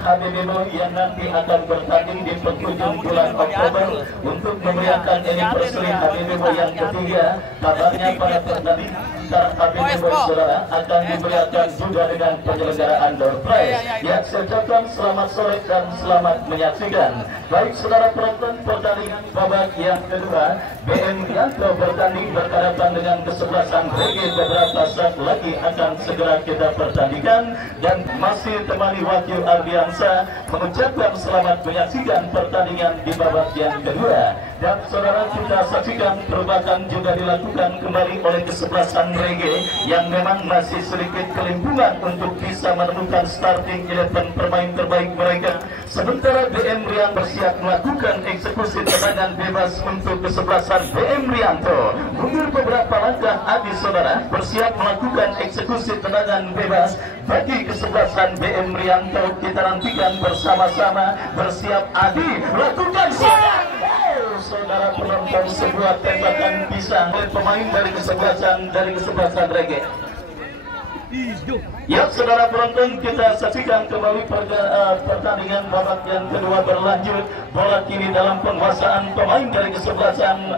HBBO yang nanti akan bertanding di penghujung bulan Oktober untuk memeriahkan anniversary HBBO yang ketiga. Kabarnya pada pertandingan HBBO saudara akan dimeriahkan juga dengan penyelenggaraan door prize. Ya, saya ucapkan selamat sore dan selamat menyaksikan. Baik saudara penonton, pertandingan babak yang kedua, BM Yanto bertanding berhadapan dengan kesebelasan Reggae. Beberapa saat lagi akan segera kita pertandingan dan masih temani wakil Aldiansa mengucapkan selamat menyaksikan pertandingan di babak yang kedua. Dan saudara, kita saksikan perubahan juga dilakukan kembali oleh kesebelasan Reggae yang memang masih sedikit kelimpungan untuk bisa menemukan starting 11 pemain terbaik mereka. Sementara BM Rian bersiap melakukan eksekusi tendangan bebas untuk kesebelasan BM Rianto. Mundur beberapa langkah Adi saudara, bersiap melakukan eksekusi tendangan bebas bagi kesebelasan BM Rianto. Kita nantikan bersama-sama. Bersiap Adi, lakukan saudara penonton, sebuah tembakan pisang oleh pemain dari kesebelasan Reggae. Ya saudara penonton, kita saksikan kembali pertandingan babak yang kedua berlanjut. Bola kini dalam penguasaan pemain dari kesebelasan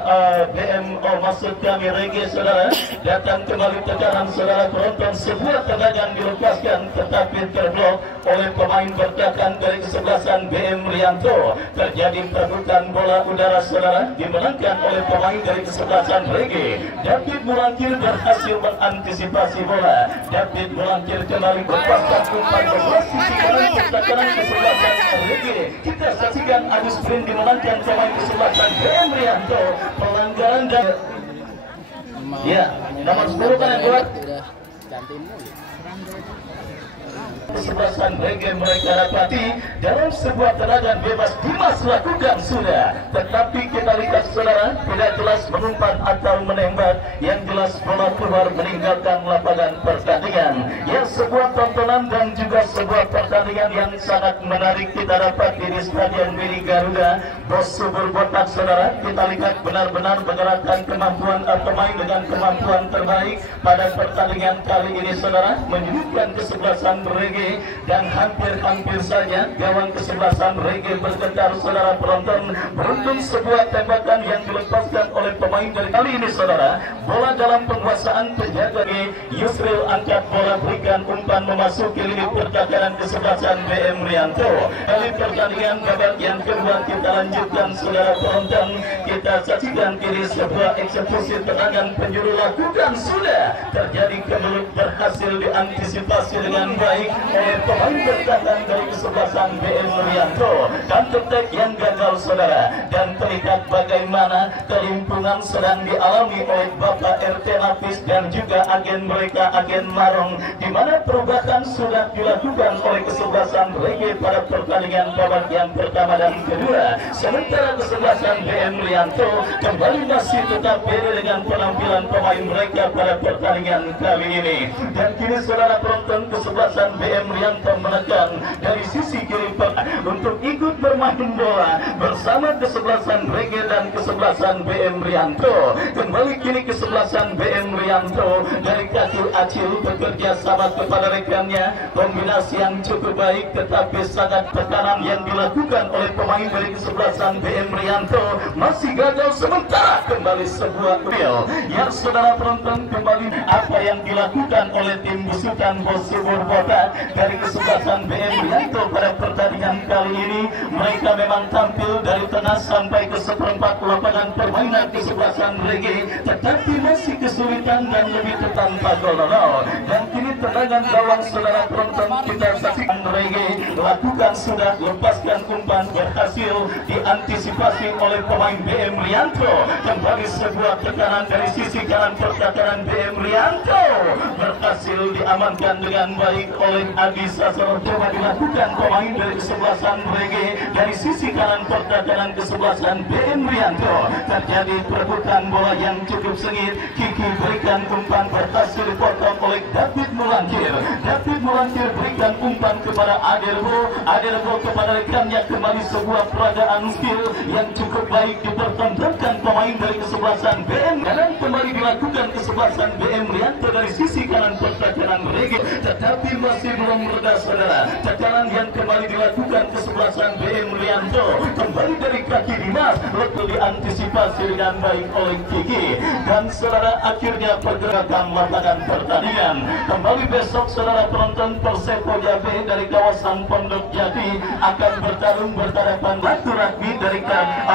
BMO, maksud kami Reggae saudara. Datang kembali tekanan saudara penonton, sebuah tendangan dilepaskan tetapi terblok oleh pemain bertahan dari kesebelasan BM Rianto. Terjadi perebutan bola udara saudara, dimenangkan oleh pemain dari kesebelasan Reggae. David Mulangkir berhasil mengantisipasi bola. David Mulangkir kembali berpasang umpan berposisi kanan pertahanan kesebelasan Reggae. Kita saksikan adu sprint dimenangkan pemain kesebelasan BM Rianto. Pelanggaran dan ya, nomor 10 kan yang buat kesebelasan Reggae mereka dapati dalam sebuah tendangan bebas. Dimas lakukan sudah, tetapi kita lihat saudara, tidak jelas mengumpan atau menembak. Yang jelas bola keluar meninggalkan lapangan pertandingan. Ya, sebuah tontonan dan juga sebuah pertandingan yang sangat menarik kita dapat di Stadion Mini Garuda. Bos subur botak saudara, kita lihat benar-benar menggerakkan kemampuan pemain dengan kemampuan terbaik pada pertandingan kali ini saudara, menyebutkan kesebelasan Reggae. Dan hampir-hampir saja gawang kesebelasan Reggae bergetar saudara penonton. Beruntung sebuah tembakan yang dilepaskan oleh pemain dari kali ini saudara. Bola dalam penguasaan penjaga Yusril, angkat bola, berikan umpan memasuki lini pertahanan kesebelasan BM Rianto. Kali pertandingan babak yang kedua kita lanjutkan saudara penonton. Kita saksikan kini sebuah eksekusi tendangan penjuru lakukan sudah. Terjadi kemelut berhasil diantisipasi dengan baik oleh pemain bertahan dari kesebelasan BM Rianto. Dan detek yang gagal saudara, dan terlihat bagaimana kelimpungan sedang dialami oleh Bapak RT Nafis dan juga agen mereka, agen Marong, di mana perubahan sudah dilakukan oleh kesebelasan Reggae pada pertandingan babak yang pertama dan kedua. Sementara kesebelasan BM Rianto kembali masih tetap beda dengan penampilan pemain mereka pada pertandingan kali ini. Dan kini saudara penonton, kesebelasan BM Rianto menekan dari sisi kiri untuk ikut bermain bola bersama kesebelasan Reggae dan kesebelasan BM Rianto. Kembali kini kesebelasan BM Rianto dari kaki Acil bekerja sama kepada rekannya. Kombinasi yang cukup baik, tetapi sangat tekanan yang dilakukan oleh pemain dari kesebelasan BM Rianto masih gagal. Sementara kembali sebuah real yang saudara penonton, kembali apa yang dilakukan oleh tim besutan Bos Subur Botak dari kesebelasan BM Rianto pada pertandingan kali ini. Mereka memang tampil dari tengah sampai ke seperempat lapangan permainan kesebelasan Reggae, tetapi masih kesulitan dan lebih tanpa gol. Dan kini tendangan gawang saudara penonton, kita saksikan Reggae lakukan sudah, lepaskan umpan berhasil diantisipasi oleh pemain BM Rianto. Kembali sebuah tekanan dari sisi kanan pertahanan BM Rianto berhasil diamankan dengan baik oleh Adi Sasro. Coba dilakukan pemain dari kesebelasan Reggae dari sisi kanan pertahanan kesebelasan BM Rianto. Terjadi perebutan bola yang cukup sengit. Kiki berikan umpan, berhasil dipotong oleh David Mulangkir. David Mulangkir berikan umpan kepada Adelbo. Adelbo kepada rekannya. Kembali sebuah peragaan skill yang cukup baik dipertontonkan pemain dari kesebelasan BM. Dan kembali dilakukan kesebelasan BM Rianto dari sisi kanan pertahanan Reggae. tetapi masih belum reda saudara. Tekanan yang kembali dilakukan kesebelasan BM Rianto, kembali dari kaki Dimas, lalu diantisipasi dengan baik oleh Kiki, dan saudara akhirnya pergerakan lapangan pertandingan. Kembali besok saudara penonton Persepo Jambi dari kawasan Pondok Jati akan bertarung berhadapan Silaturahmi dari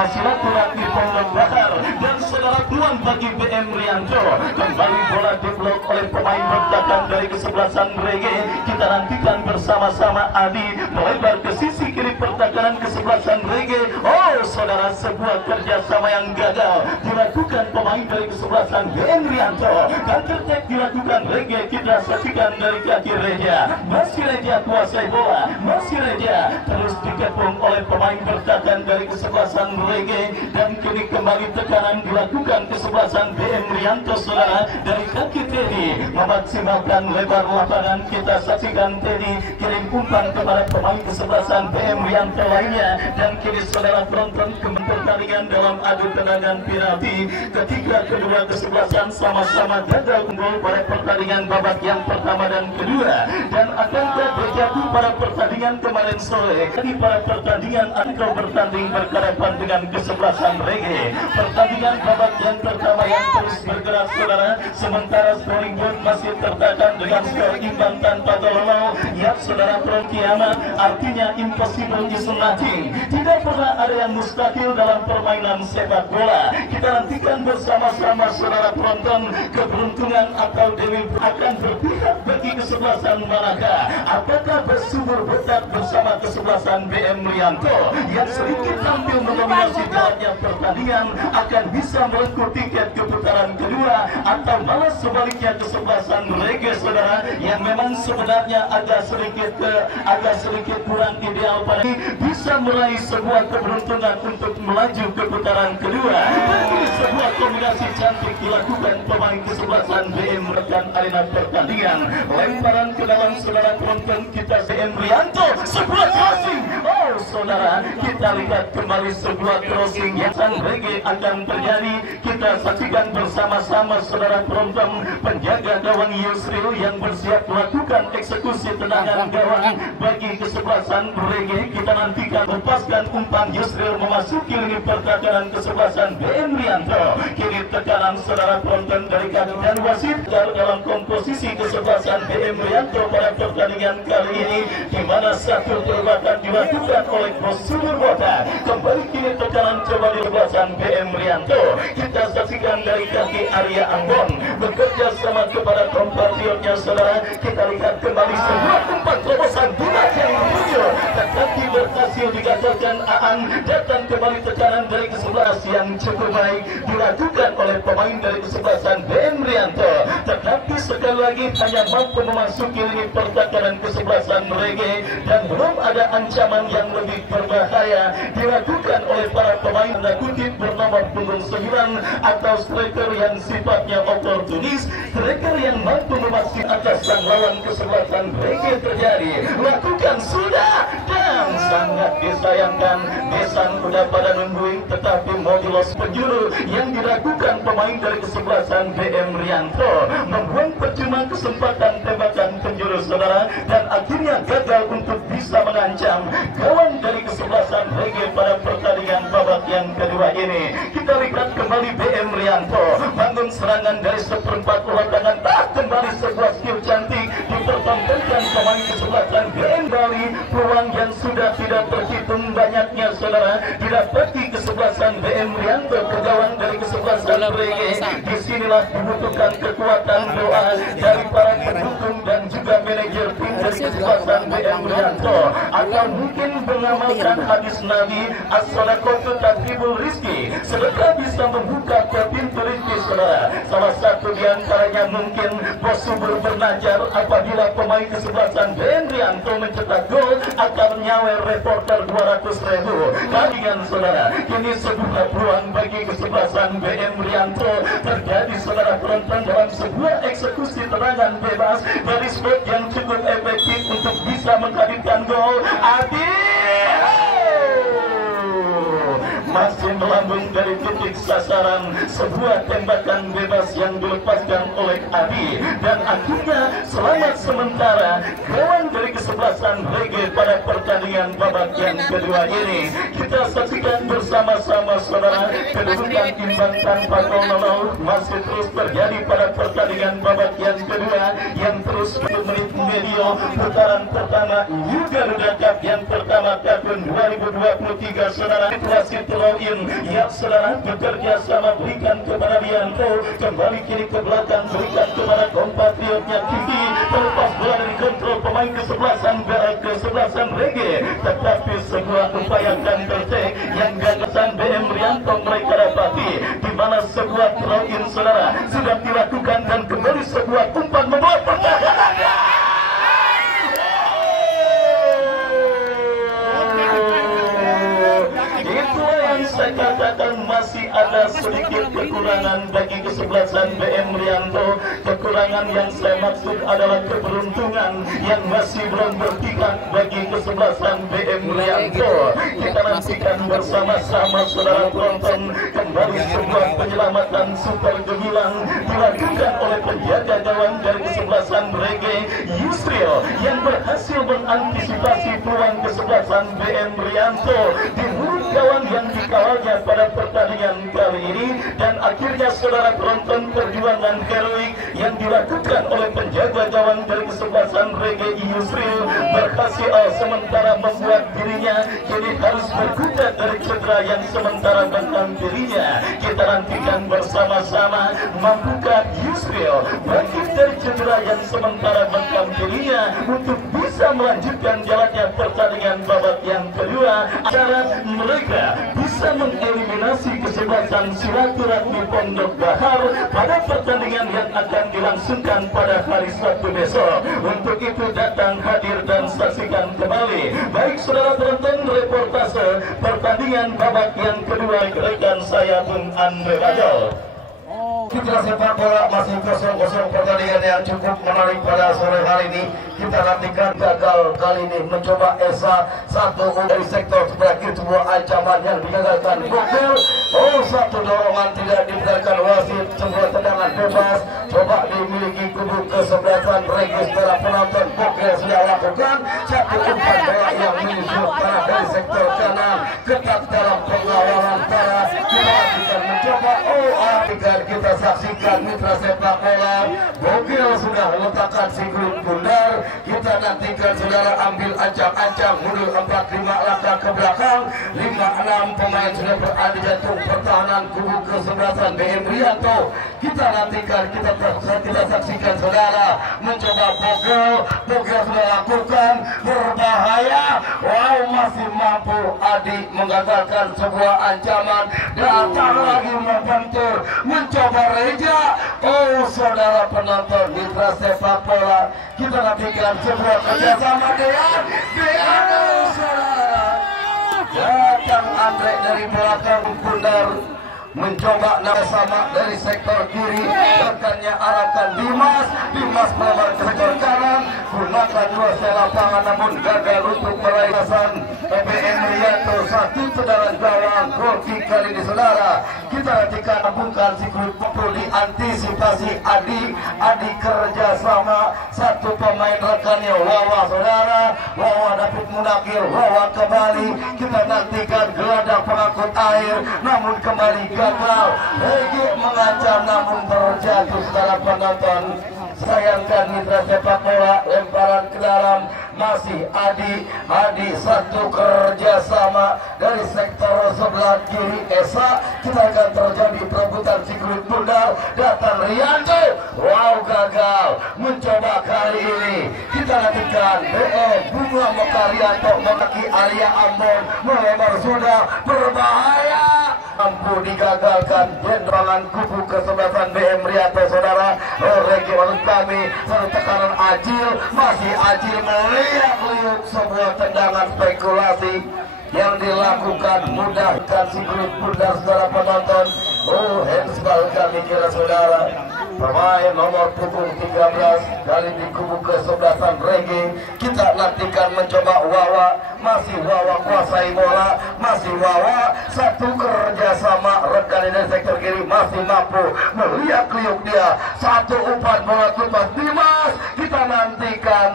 Silaturahmi Pondok Bakar, dan saudara peluang bagi BM Rianto. Kembali bola diblok oleh pemain bertahan dari kesebelasan Rege. Kita nantikan bersama-sama Adi melebar ke sisi kiri pertahanan kesebelasan Rege. Oh saudara, sebuah kerjasama yang gagal dilakukan pemain dari kesebelasan BM Rianto. Counter attack dilakukan Rege. Kita saksikan dari kaki Reja. Masih Reja kuasai bola, masih Reja terus dikepung oleh pemain bertahan dari kesebelasan Rege, dan kini kembali tekanan dilakukan kesebelasan BM Rianto saudara dari kaki Teddy memaksimalkan lebar lapangan. Kita saksikan Teddy kirim umpan kepada pemain kesebelasan BM Rianto lainnya, dan kini saudara penonton pertandingan dalam adu tendangan penalti. Ketika kedua kesebelasan sama-sama gagal unggul pada pertandingan babak yang pertama dan kedua, dan akankah berjatuh pada pertandingan kemarin sore. Jadi pada pertandingan engkau bertanding berhadapan dengan kesebelasan Rege. Pertandingan babak yang pertama yang terus bergerak saudara, sementara Springwood masih tertahan dengan skor imbang tanpa gol. Ya saudara, pro kiamat artinya impossible is nothing. Tidak pernah ada yang mustahil dalam permainan sepak bola. Kita nantikan bersama-sama saudara penonton, keberuntungan atau dewi akan berpihak bagi kesebelasan manakah? Apakah bersumur betak bersama kesebelasan BM Rianto yang sedikit tampil mendominasi jalannya pertandingan akan bisa melengkung tiket ke putaran kedua, atau malah sebaliknya kesebelasan Rege saudara yang memang sebenarnya agak sedikit kurang ideal pada ini bisa meraih sebuah keberuntungan untuk melaju ke putaran kedua. Ini sebuah kombinasi cantik dilakukan pemain kesebelasan BM rekan arena pertandingan. Lemparan ke dalam saudara penonton kita BM Rianto, sebuah crossing. Oh saudara, kita lihat kembali sebuah crossing yang Rege akan terjadi. Kita saksikan bersama-sama saudara penonton, penjaga gawang Yusril yang bersiap melakukan eksekusi tendangan gawang bagi kesebelasan Rege. Kita nantikan lepaskan umpan Yusril memasuki lini pertahanan kesebelasan BM Rianto. Kini tekanan saudara penonton dari kaki dan wasit dalam komposisi kesebelasan BM Rianto pada pertandingan kali ini, di mana satu perbuatan dilakukan oleh Bos Sumur Botak. Kembali kini tekanan coba di kesebelasan BM Rianto. Kita saksikan dari kaki Arya Ambon bekerja sama kepada kompatriotnya saudara. Kita lihat kembali sebuah umpan terobosan Dimas yang muncul, tetapi berhasil digagalkan Aan. Datang kembali tekanan dari kesebelas yang cukup baik dilakukan oleh pemain dari kesebelasan BM Rianto, tetapi sekali lagi hanya mampu memasuki lini pertahanan kesebelasan Rege, dan belum ada ancaman yang lebih berbahaya dilakukan oleh para pemain tanda kutip bernomor punggung 9 atau striker yang sifatnya oportunis, striker yang mampu memastikan atas sang lawan kesebelasan Rege terjadi. Lakukan sudah, dan sangat disayangkan Desan sudah pada nungguin, tetapi modulos penjuru yang dilakukan pemain dari kesebelasan BM Rianto membuang percuma kesempatan tembakan penjuru saudara, dan akhirnya gagal untuk bisa mengancam gawang dari kesebelasan Rege pada pertandingan babak yang kedua ini. Kita lihat kembali BM Rianto bangun serangan dari seperempat lapangan. Kembali sebuah skill cantik dipertontonkan pemain kesebelasan BM Bali. Peluang yang sudah tidak terhitung banyaknya saudara didapati kesebelasan BM Rianto ke gawang dari kesebelasan Rege. Disinilah dibutuhkan kekuatan doa dari para pendukung dan juga manajer tim dari kesebelasan BM Rianto, atau mungkin mengamalkan hadis Nabi as-sadaqatu tatribul rizki, sedekah bisa membuka pintu rizki saudara. Salah satu diantaranya mungkin Bos Subur bernajar apabila pemain kesebelasan BM Rianto mencetak gol akan nyawer reporter 200.000 kalian saudara. Ini sebuah peluang bagi kesebelasan BM Rianto terjadi saudara penonton dalam sebuah eksekusi tendangan bebas dari spot yang cukup efektif untuk bisa menghadirkan gol. Adi masih melambung dari titik sasaran, sebuah tembakan bebas yang dilepaskan oleh Adi, dan akhirnya selamat sementara gawang dari kesebelasan Rege pada pertandingan babak yang kedua ini. Kita saksikan bersama-sama saudara, kedudukan imbang tanpa gol 0 masih terus terjadi pada pertandingan babak yang kedua yang terus menit medio putaran pertama juga Garuda Cup yang pertama tahun 2023 saudara. Situasi throw-in yang saudara bekerja sama berikan kepada Bianto, kembali kiri ke belakang berikan kepada kompatriotnya Kiki, terlepas bola dari kontrol pemain kesebelasan Rege, tetapi sebuah upaya counter-attack yang gagasan BM Rianto mereka dapati, di mana sebuah throw-in saudara sudah dilakukan dan kembali sebuah umpan membuat pertahanan. Saya katakan masih ada sedikit kekurangan bagi kesebelasan BM Rianto. Kekurangan yang saya maksud adalah keberuntungan yang masih belum berpihak bagi kesebelasan BM Rianto. Kita nantikan bersama-sama saudara penonton, kembali sebuah penyelamatan super gemilang dilakukan oleh penjaga gawang dari kesebelasan Rege, Yusril, yang berhasil mengantisipasi peluang kesebelasan BM Rianto di mulut gawang yang dikawalnya pada pertandingan kali ini, dan akhirnya saudara penonton perjuangan heroik yang dilakukan oleh penjaga gawang dari kesebelasan Rege Yusril berhasil sementara membuat dirinya kini harus berkutat dari cedera yang sementara bahkan dirinya. Kita nantikan bersama-sama mampukah Yusril bangkit dari cedera yang sementara bahkan dirinya untuk bisa melanjutkan jalannya pertandingan babak yang kedua, agar mereka bisa mengeliminasi kesebelasan Silaturahmi Pondok Bahar pada pertandingan yang akan dilangsungkan pada hari Sabtu besok. Untuk itu datang, hadir dan saksikan kembali baik saudara penonton reportase pertandingan babak yang kedua rekan saya Bung Andre Rajal. Kita sepak bola masih kosong-kosong, pertandingan yang cukup menarik pada sore hari ini. Kita nantikan gagal kali ini mencoba Esa satu dari sektor sebelah kiri, sebuah ancaman yang digagalkan Gokil. Satu dorongan tidak dibenarkan wasit, sebuah tendangan bebas coba dimiliki kubu kesebelasan Rege. Setelah penonton Gokil sudah lakukan satu umpan bola yang menyusul para dari sektor kanan, ketat dalam pengawalan para. Kita mencoba kita saksikan mitra sepak bola Gokil sudah letakkan si grup bundar. Kita nantikan saudara ambil ancang-ancang mundur 4-5 langkah ke belakang, 5-6 pemain sudah berada di jantung pertahanan kubu kesebelasan BM Rianto. Kita nantikan, kita saksikan saudara mencoba Gokil sudah lakukan berbahaya. Wow, masih mampu Adi menggagalkan sebuah ancaman, datang lagi membentur mencoba Reja. Saudara penonton mitra sepak bola, kita nantikan sebuah kerjasama Dean, saudara. Datang Andre dari belakang bundar mencoba sama dari sektor kiri, rekannya arahkan Dimas melebar ke sektor kanan, gunakan dua sel lapangan namun gagal untuk meraih pasan BM Rianto. Satu tendangan gawang gol kali ini saudara. Kita nantikan bukan si grup perlu diantisipasi Adi kerja sama satu pemain rekannya Wawa saudara. Wawa David Munakir, Wawa kembali. Kita nantikan gelandang pengangkut air namun kembali gagal. Rege mengancam namun terjatuh saudara penonton. Sayangkan mitra sepak bola, lemparan ke dalam masih Adi satu kerjasama dari sektor sebelah kiri Esa. Kita akan terjadi perebutan si grup bundar. Datang Rianto, wow gagal mencoba kali ini. Kita nantikan Bunga Mokarianto mengaki area Ambon melebar sudah berbahaya, mampu digagalkan jenderangan kubu kesebelasan BM Rianto saudara. Rege maksud kami satu tekanan Acil, masih Acil melihat sebuah tendangan spekulasi yang dilakukan mudahkan si grup bundar saudara penonton. Handsball kami kira saudara. Pemain nomor punggung 13 kali di kubu kesebelasan Rege Regi. Kita nantikan mencoba Wawa, masih Wawa kuasai bola, masih Wawa satu kerjasama rekan dari sektor kiri masih mampu melihat liuk dia satu umpan bola tuntas Dimas. Kita nantikan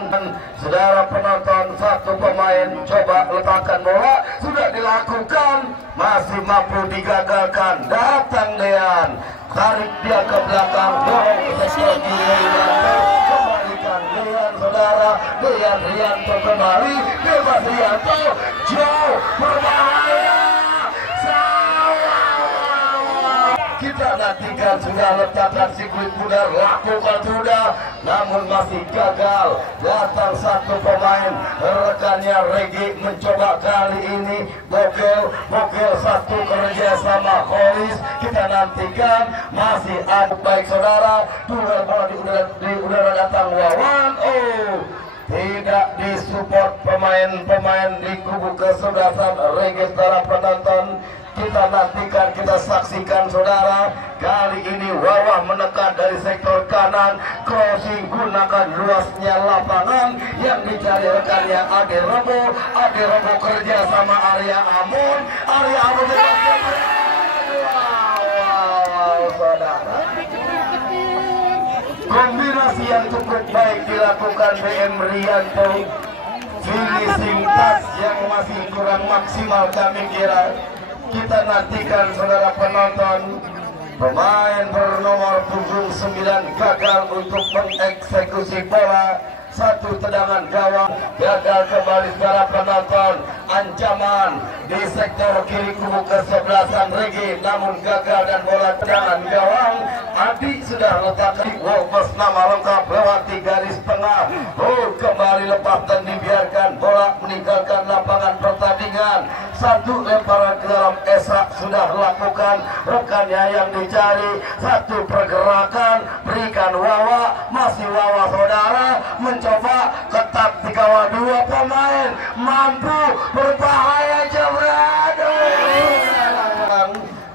saudara penonton satu pemain coba letakkan bola sudah dilakukan masih mampu digagalkan. Datang Dean, tarik dia ke belakang, dorong ke sektor kiri, kembalikan Dean saudara. Dean Rianto kembali, bebas Rianto jauh berbahaya. Kita nantikan sudah letakkan sirkuit pudar, lakukan sudah, namun masih gagal. Datang satu pemain rekannya Regi mencoba kali ini bogel satu kerjasama Holis. Kita nantikan masih ada baik saudara, duel bola di udara datang Wawan. Oh, tidak disupport pemain di kubu kesebelasan Regi. Saudara penonton, kita nantikan, kita saksikan saudara. Kali ini Wawa menekan dari sektor kanan, crossing gunakan luasnya lapangan yang dicari rekannya Ade Robo kerja sama Arya Amun. Wow, saudara. Kombinasi yang cukup baik dilakukan BM Rianto. Finishing touch yang masih kurang maksimal kami kira. Kita nantikan saudara penonton, pemain bernomor punggung 9 gagal untuk mengeksekusi bola. Satu tendangan gawang gagal kembali saudara penonton. Ancaman di sektor kiri kubu kesebelasan Regi, namun gagal dan bola tendangan gawang. Adi sudah letakkan Wolves nama lengkap lewati garis tengah. Oh, kembali lepas dan dibiarkan bola meninggalkan lapangan pertandingan. Satu lemparan ke dalam Esa sudah lakukan rekannya yang dicari. Satu pergerakan berikan Wawa, masih Wawa saudara mencoba ketat dikawal dua pemain, mampu berbahaya jebret.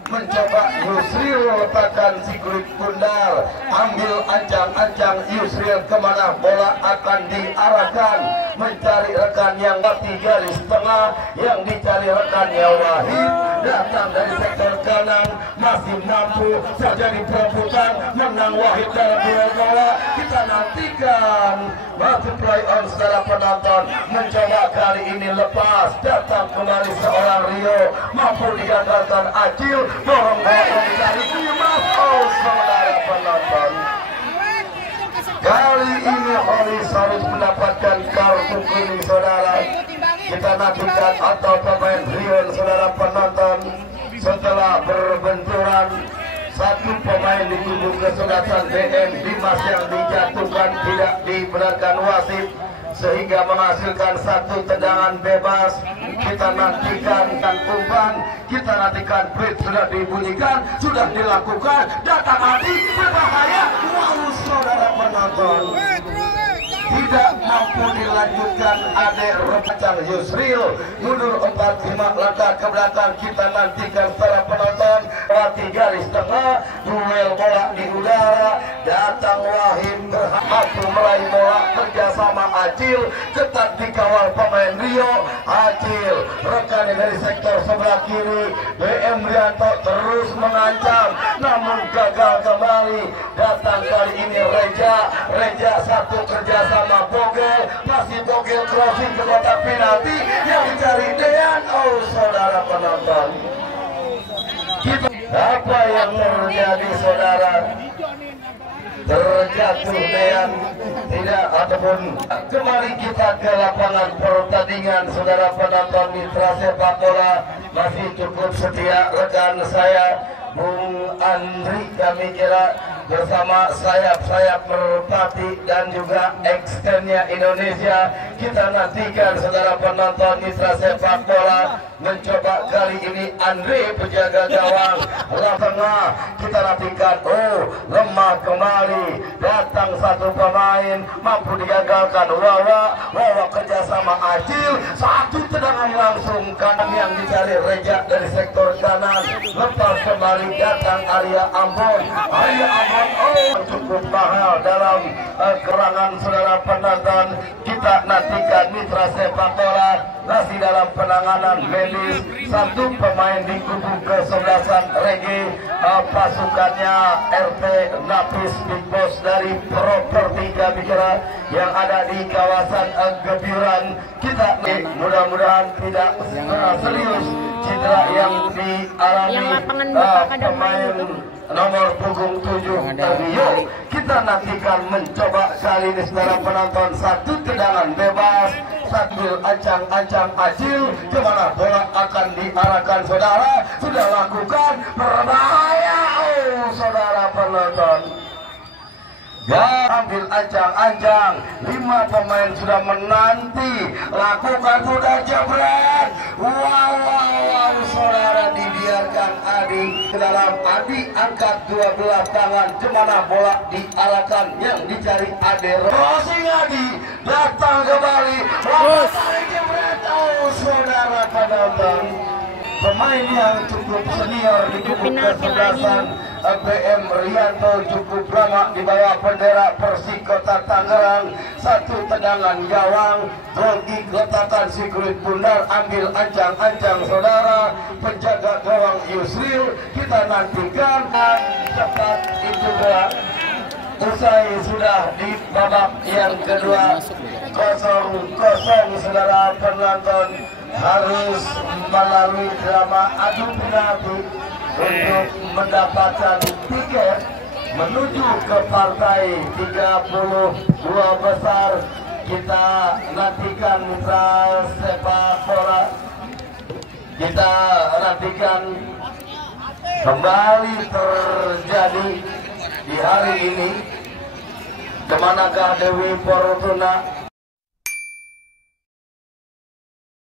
Mencoba Yusril letakkan si kulit bundar, ambil ancang-ancang Yusril kemana bola akan diarahkan, mencari rekan yang mati garis tengah, yang dicari rekannya Wahid. Datang dari sektor kanan, masih mampu terjadi perebutan, menang Wahid dalam duel bola. Kita nantikan multiply on saudara penonton, mencoba kali ini lepas, datang kembali seorang Rio, mampu digagalkan Acil, dorong bola dari Dimas. Oh saudara penonton, kali ini Holis harus mendapatkan kartu kuning saudara. Kita nantikan atau pemain Rion saudara penonton. Setelah berbenturan, satu pemain di kubu kesebelasan BM Dimas yang dijatuhkan tidak dibenarkan wasit, sehingga menghasilkan satu tendangan bebas. Kita nantikan umpan, kita nantikan break sudah dibunyikan, sudah dilakukan, datang Adi berbahaya. Wow saudara penonton, tidak mampu dilanjutkan. Ade Ropacang Yusril mundur 4-5 langkah ke belakang. Kita nantikan para penonton lewati garis tengah, duel bola di udara. Datang Wahid mampu meraih bola kerjasama Acil, ketat dikawal pemain Rio. Acil rekannya dari sektor sebelah kiri, BM Rianto terus mengancam, namun gagal kembali. Datang kali ini Reja satu kerjasama Bogel, masih Bogel crossing ke kotak penalti yang dicari Dean. Oh saudara penonton, apa yang terjadi saudara? Terjatuh Dean tidak ataupun kembali kita ke lapangan pertandingan saudara penonton. Mitra sepak bola masih cukup setia rekan saya Bung Andri, kami kira bersama sayap-sayap Merpati dan juga extendnya Indonesia. Kita nantikan saudara penonton mitra sepak bola mencoba kali ini Andre penjaga gawang bola tengah. Kita nantikan, oh lemah kembali, datang satu pemain mampu digagalkan Wawa kerjasama Acil, satu tendangan langsung kanan yang dicari Reja dari sektor kanan, lepas kembali datang Arya Ambon. Oh cukup mahal dalam kerangan saudara penonton. Kita nantikan mitra sepak bola masih dalam penanganan medis. Satu pemain di kubu kesebelasan Regi, pasukannya RT Napis Big Boss dari Properti Gabikara yang ada di kawasan Gebiran. Kita mudah-mudahan tidak serius cedera yang dialami pemain nomor punggung 7 Rio. Kita nantikan mencoba kali ini saudara penonton, satu tendangan bebas sambil ancang-ancang Acil, kemana bola akan diarahkan saudara. Sudah lakukan berbahaya, oh saudara penonton. Ambil ancang-ancang, 5 pemain sudah menanti, lakukan sudah jebret. Wow, saudara, dibiarkan Adi ke dalam. Adi angkat 12 tangan, kemana bola diarahkan yang dicari Ade. Crossing Adi, datang kembali, tarik jebret. Oh saudara penonton, pemain yang cukup senior di kubu kesebelasan BM Rianto cukup lama di bawah bendera Persik Kota Tangerang. Satu tendangan gawang, gol kick letakkan si kulit bundar, ambil ancang-ancang saudara, penjaga gawang Yusril. Kita nantikan dan cepat itu bola. Usai sudah di babak yang kedua, 0-0 saudara penonton, harus melalui drama adu penalti untuk mendapatkan tiket menuju ke partai 32 besar. Kita nantikan mitra sepak bola, kita nantikan kembali terjadi di hari ini. Kemanakah Dewi Fortuna